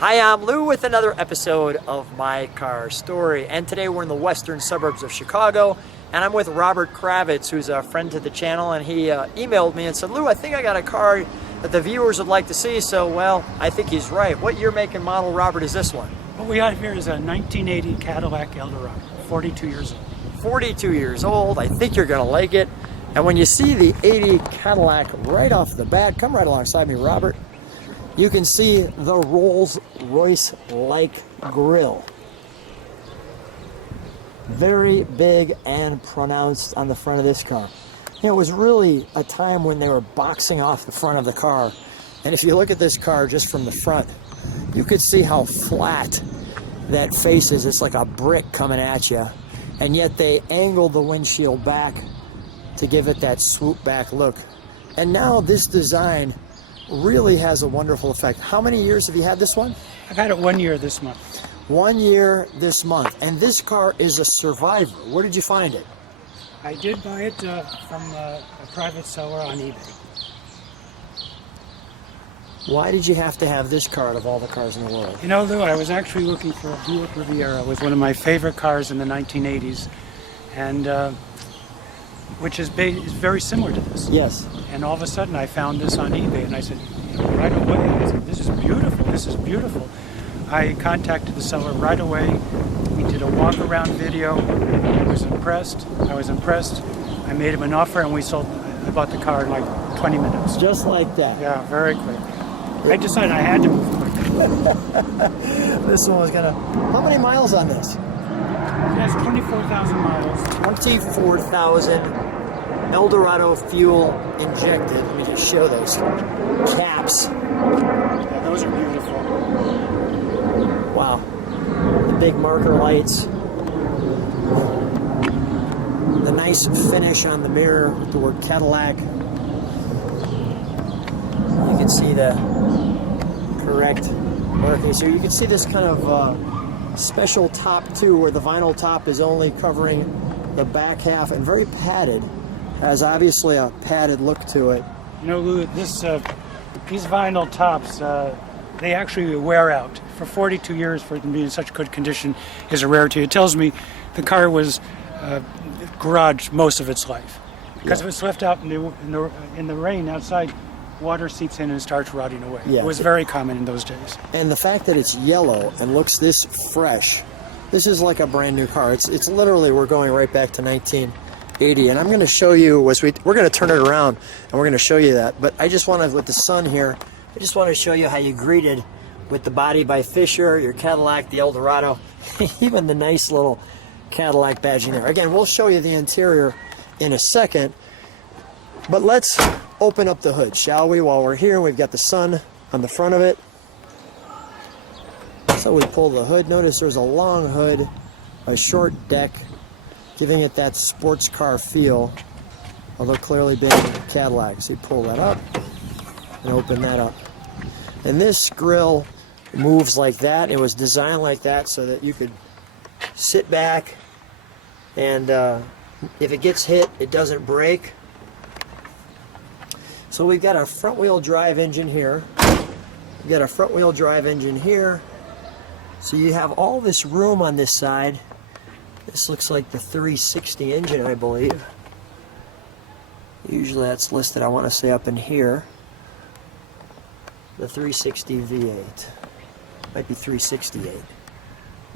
Hi, I'm Lou with another episode of My Car Story, and today we're in the western suburbs of Chicago, and I'm with Robert Kravitz, who's a friend to the channel, and he emailed me and said, Lou, I think I got a car that the viewers would like to see. So, well, I think he's right. What year, make, and model, Robert, is this one? What we got here is a 1980 Cadillac Eldorado, 42 years old. 42 years old. I think you're going to like it. And when you see the 80 Cadillac right off the bat, come right alongside me, Robert, you can see the Rolls-Royce-like grille. Very big and pronounced on the front of this car. You know, it was really a time when they were boxing off the front of the car. And if you look at this car just from the front, you could see how flat that face is. It's like a brick coming at you. And yet they angled the windshield back to give it that swoop back look. And now this design really has a wonderful effect. How many years have you had this one? I've had it 1 year this month. 1 year this month. And this car is a survivor. Where did you find it? I did buy it from a private seller on eBay. Why did you have to have this car out of all the cars in the world? You know, Lou, I was actually looking for a Buick Riviera. It was one of my favorite cars in the 1980s, and which is very similar to this. Yes. And all of a sudden I found this on eBay, and I said, right away, I said, this is beautiful, this is beautiful. I contacted the seller right away. We did a walk-around video. I was impressed. I made him an offer, and I bought the car in like 20 minutes. Just like that? Yeah, very quick. I decided I had to move quick. This one was gonna... How many miles on this? It has 24,000 miles. 24,000 Eldorado fuel injected. Let me just show those caps. Yeah, those are beautiful. Wow. The big marker lights. The nice finish on the mirror with the word Cadillac. You can see the correct markings here. You can see this kind of special top too, where the vinyl top is only covering the back half and very padded. Has obviously a padded look to it. You know, Lou, these vinyl tops, they actually wear out. For 42 years, for it to be in such good condition is a rarity. It tells me the car was garaged most of its life. Because if it's left out in the rain outside, water seeps in and starts rotting away. Yeah. It was very common in those days. And the fact that it's yellow and looks this fresh, this is like a brand new car. It's literally, we're going right back to 1980. And I'm going to show you, we're going to turn it around and we're going to show you that. But I just want to, with the sun here, I just want to show you how you greeted with the body by Fisher, your Cadillac, the Eldorado, even the nice little Cadillac badging there. Again, we'll show you the interior in a second. But let's open up the hood, shall we? While we're here, we've got the sun on the front of it. So we pull the hood. Notice there's a long hood, a short deck, giving it that sports car feel, although clearly being a Cadillac. So you pull that up and open that up. And this grille moves like that. It was designed like that so that you could sit back and if it gets hit, it doesn't break. So we've got a front-wheel drive engine here. We've got a front-wheel drive engine here. So you have all this room on this side. This looks like the 360 engine, I believe. Usually that's listed, I want to say, up in here. The 360 V8. Might be 368.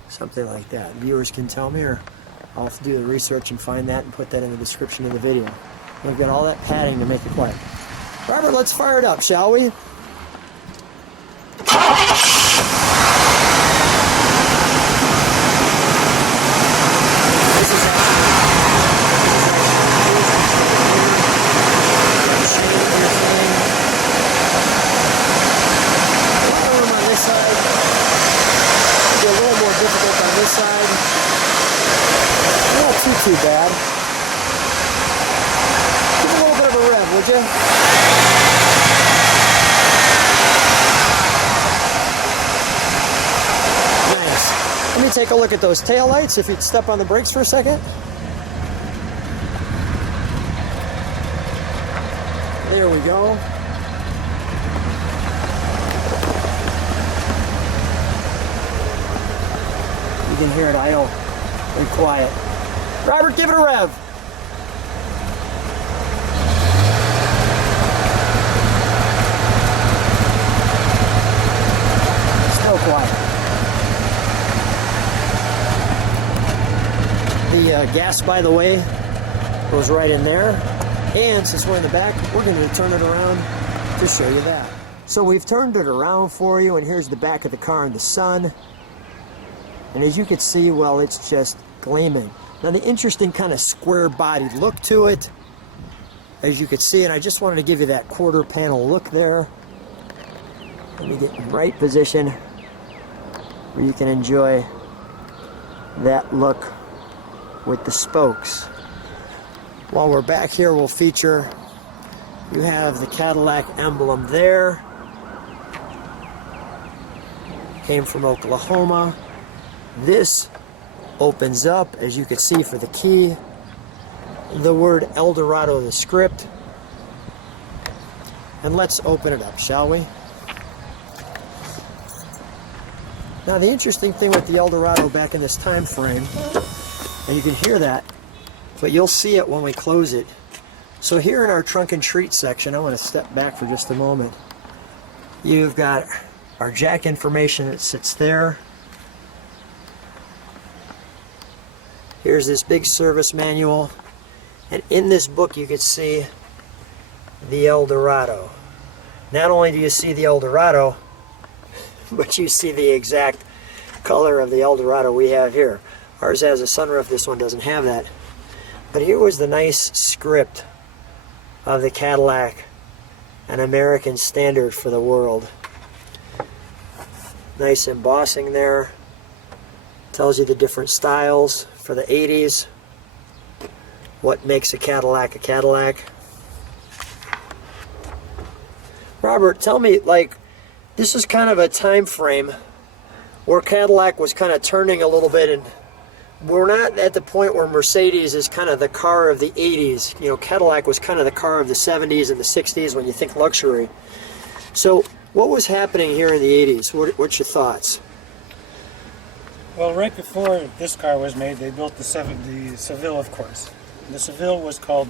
Something like that. Viewers can tell me, or I'll have to do the research and find that and put that in the description of the video. We've got all that padding to make it quiet. Robert, let's fire it up, shall we? Too bad. Give it a little bit of a rev, would you? Nice. Let me take a look at those taillights. If you'd step on the brakes for a second. There we go. You can hear it idle and quiet. Robert, give it a rev. Still quiet. The gas, by the way, goes right in there. And since we're in the back, we're going to turn it around to show you that. So we've turned it around for you, and here's the back of the car in the sun. And as you can see, well, it's just gleaming. Now the interesting kind of square body look to it, as you can see, and I just wanted to give you that quarter panel look there. Let me get in the right position where you can enjoy that look with the spokes. While we're back here, we'll feature, you have the Cadillac emblem there. Came from Oklahoma. This opens up, as you can see, for the key. The word Eldorado, the script. And let's open it up, shall we? Now the interesting thing with the Eldorado back in this time frame, and you can hear that, but you'll see it when we close it. So here in our trunk and treat section, I want to step back for just a moment. You've got our jack information that sits there. Here's this big service manual. And in this book you can see the Eldorado. Not only do you see the Eldorado, but you see the exact color of the Eldorado we have here. Ours has a sunroof, this one doesn't have that. But here was the nice script of the Cadillac, an American standard for the world. Nice embossing there. Tells you the different styles for the 80s. What makes a Cadillac a Cadillac. Robert, tell me, like, this is kind of a time frame where Cadillac was kind of turning a little bit, and we're not at the point where Mercedes is kind of the car of the 80s. You know, Cadillac was kind of the car of the 70s and the 60s when you think luxury. So what was happening here in the 80s? What's your thoughts? Well, right before this car was made, they built the Seville, of course. The Seville was called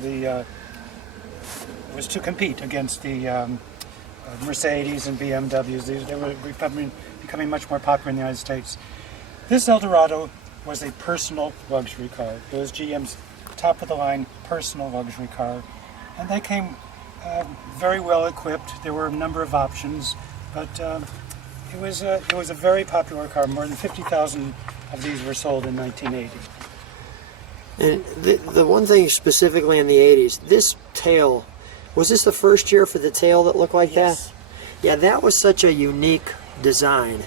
was to compete against the Mercedes and BMWs. They were becoming much more popular in the United States. This Eldorado was a personal luxury car. It was GM's top-of-the-line personal luxury car, and they came very well equipped. There were a number of options, but it was a very popular car. More than 50,000 of these were sold in 1980. And the one thing specifically in the 80s, this tail, was this the first year for the tail that looked like Yes. that? Yeah, that was such a unique design.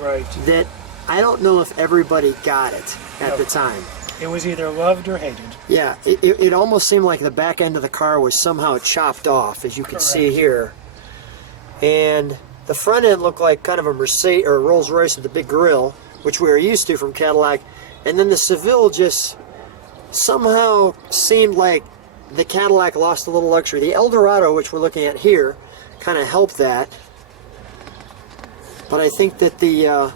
Right. That I don't know if everybody got it at the time. It was either loved or hated. Yeah, it almost seemed like the back end of the car was somehow chopped off, as you can see here. And the front end looked like kind of a Mercedes or a Rolls Royce with a big grille, which we were used to from Cadillac. And then the Seville just somehow seemed like the Cadillac lost a little luxury. The Eldorado, which we're looking at here, kind of helped that. But I think that the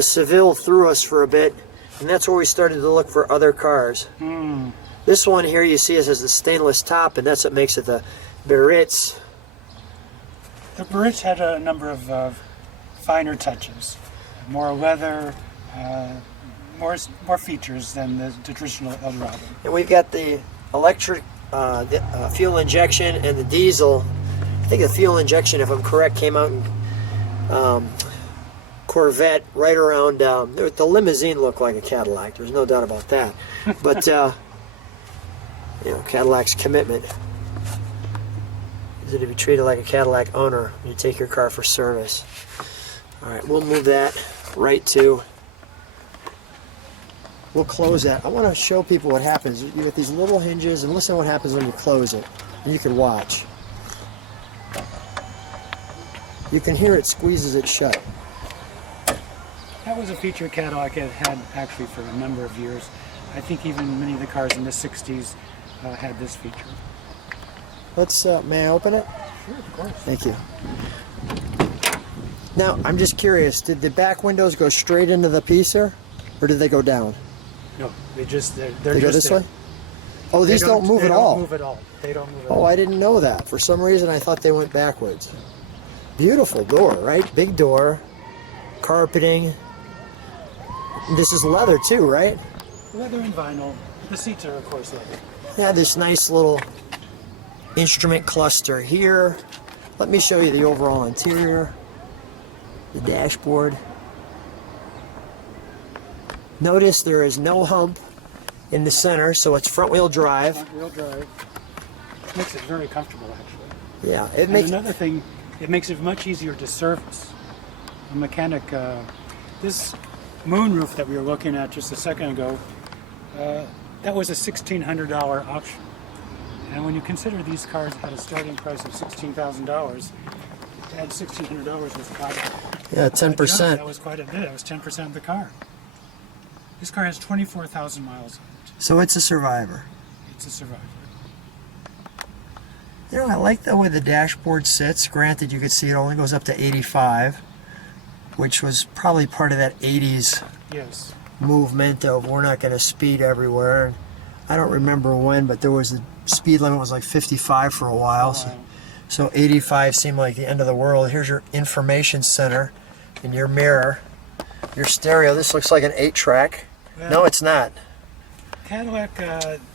Seville threw us for a bit, and that's where we started to look for other cars. This one here you see has the stainless top, and that's what makes it the Biarritz. The Biarritz had a number of finer touches, more leather, more features than the traditional Eldorado. And we've got the electric fuel injection and the diesel. I think the fuel injection, if I'm correct, came out in Corvette right around. The limousine looked like a Cadillac. There's no doubt about that. But you know, Cadillac's commitment is to be treated like a Cadillac owner when you take your car for service. All right, we'll move that right to. We'll close that. I want to show people what happens. You get these little hinges, and listen to what happens when you close it. And you can watch. You can hear it squeezes it shut. That was a feature Cadillac had actually for a number of years. I think even many of the cars in the 60s had this feature. Let's, may I open it? Sure, of course. Thank you. Now, I'm just curious, did the back windows go straight into the piece here? Or did they go down? No, they're They just go this there. way? Oh, these don't move at all. They don't move at all. They don't move at Oh, all. I didn't know that. For some reason, I thought they went backwards. Beautiful door, right? Big door. Carpeting. This is leather too, right? Leather and vinyl. The seats are, of course, leather. Yeah, this nice little instrument cluster here. Let me show you the overall interior. The dashboard. Notice there is no hump in the center, so it's front-wheel drive. Front-wheel drive. Makes it very comfortable, actually. Yeah, it And makes another thing, it makes it much easier to service. A mechanic, this moonroof that we were looking at just a second ago, that was a $1,600 option. And when you consider these cars had a starting price of $16,000, to add $1,600 was quite yeah, 10%. that was quite a bit. That was 10% of the car. This car has 24,000 miles on it. So it's a Survivor. It's a Survivor. You know, I like the way the dashboard sits. Granted, you could see it only goes up to 85, which was probably part of that 80s Yes. movement of we're not going to speed everywhere. I don't remember when, but there was a speed limit was like 55 for a while. So 85 seemed like the end of the world. Here's your information center and your mirror. Your stereo. This looks like an 8-track. Well, No, it's not. Cadillac,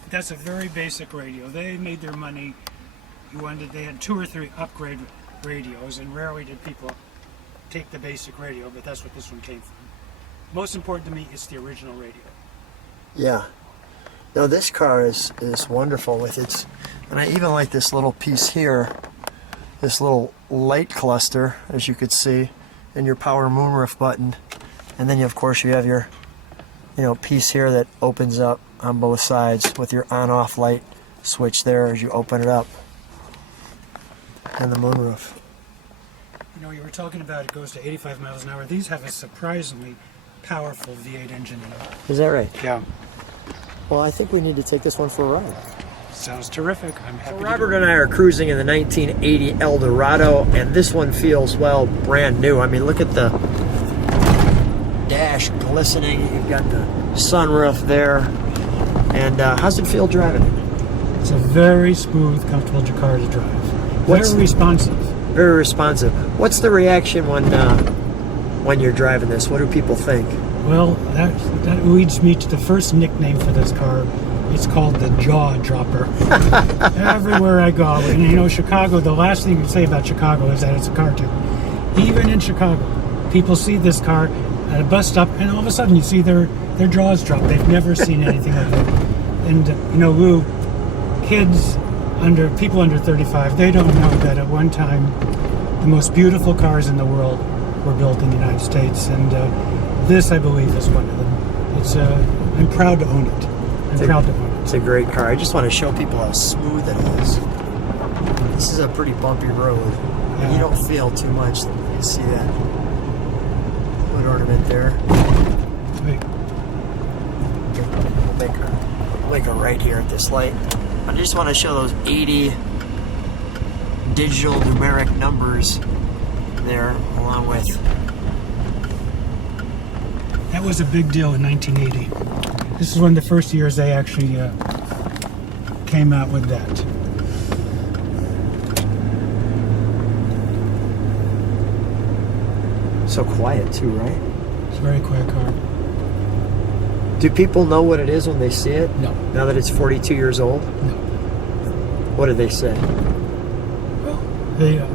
that's a very basic radio. They made their money. They had 2 or 3 upgrade radios, and rarely did people take the basic radio, but that's what this one came from. Most important to me is the original radio. Yeah. No, this car is wonderful with its, and I even like this little piece here, this little light cluster, as you could see, and your power moonroof button, and then of course you have your, piece here that opens up on both sides with your on-off light switch there as you open it up, and the moonroof. You were talking about it goes to 85 miles an hour. These have a surprisingly powerful V8 engine in them. Is that right? Yeah. Well, I think we need to take this one for a ride. Sounds terrific. I'm happy. Robert and I are cruising in the 1980 Eldorado, and this one feels, well, brand new. I mean, look at the dash glistening. You've got the sunroof there. And how's it feel driving it? It's a very smooth, comfortable car to drive. Very responsive. Very responsive. What's the reaction when you're driving this? What do people think? Well, that leads me to the first nickname for this car. It's called the Jaw Dropper. Everywhere I go, and Chicago, the last thing you say about Chicago is that it's a cartoon. Even in Chicago, people see this car at a bus stop, and all of a sudden you see their jaws drop. They've never seen anything like it. And Lou, people under 35, they don't know that at one time the most beautiful cars in the world were built in the United States, and this, I believe, is one of them. I'm proud to own it. It's a great car. I just want to show people how smooth it is. This is a pretty bumpy road. Yeah. You don't feel too much. You see that wood ornament there. Wait. We'll make a right here at this light. I just want to show those 80 digital numeric numbers there, along with. That was a big deal in 1980. This is one of the first years they actually came out with that. So quiet too, right? It's a very quiet car. Do people know what it is when they see it? No. Now that it's 42 years old? No. What do they say? Well,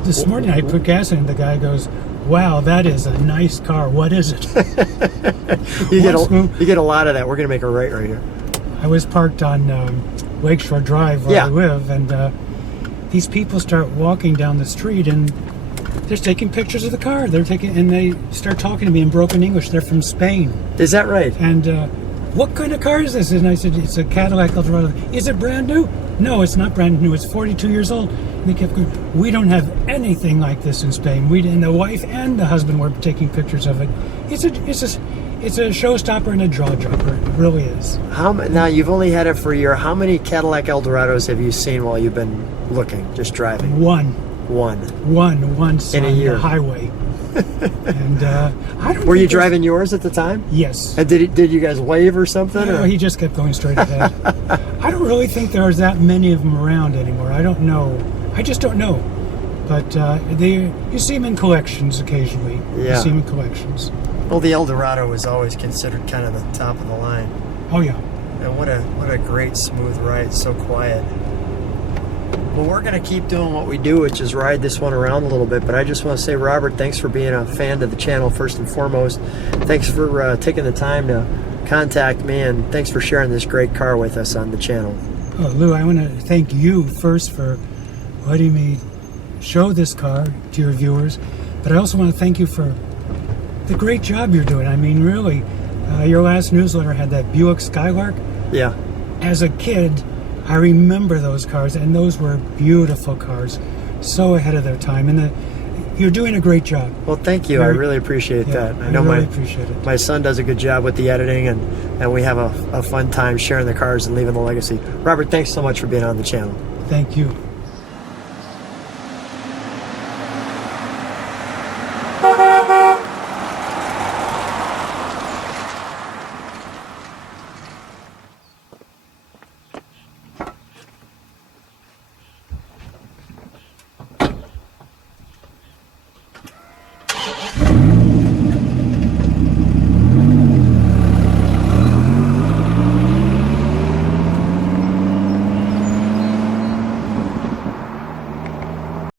this morning I put gas in, the guy goes, "Wow, that is a nice car. What is it?" You get a lot of that. We're going to make a right here. I was parked on Lakeshore Drive where I live, and these people start walking down the street, and they're taking pictures of the car. And they start talking to me in broken English. They're from Spain. Is that right? And what kind of car is this? And I said, it's a Cadillac Eldorado. Is it brand new? No, it's not brand new. It's 42 years old. And they kept going, we don't have anything like this in Spain. And the wife and the husband were taking pictures of it. It's a showstopper and a jaw dropper. It really is. Now, you've only had it for a year. How many Cadillac Eldorados have you seen while you've been looking, just driving? One. Once In a year. The highway. And I don't. Were you think there's- driving yours at the time? Yes. And did you guys wave or something? No, or? he just kept going straight ahead. I don't really think there's that many of them around anymore. I don't know. I just don't know. But you see them in collections occasionally. Yeah. You see them in collections. Well, the Eldorado was always considered kind of the top of the line. Oh yeah. And what a great smooth ride, so quiet. Well, we're going to keep doing what we do, which is ride this one around a little bit. But I just want to say, Robert, thanks for being a fan of the channel first and foremost. Thanks for taking the time to contact me, and thanks for sharing this great car with us on the channel. Oh, Lou, I want to thank you first for letting me show this car to your viewers. But I also want to thank you for the great job you're doing. I mean, really, your last newsletter had that Buick Skylark. Yeah. As a kid, I remember those cars, and those were beautiful cars, so ahead of their time. And you're doing a great job. Well, thank you. I really appreciate that. I really appreciate it. My son does a good job with the editing, and we have a fun time sharing the cars and leaving the legacy. Robert, thanks so much for being on the channel. Thank you.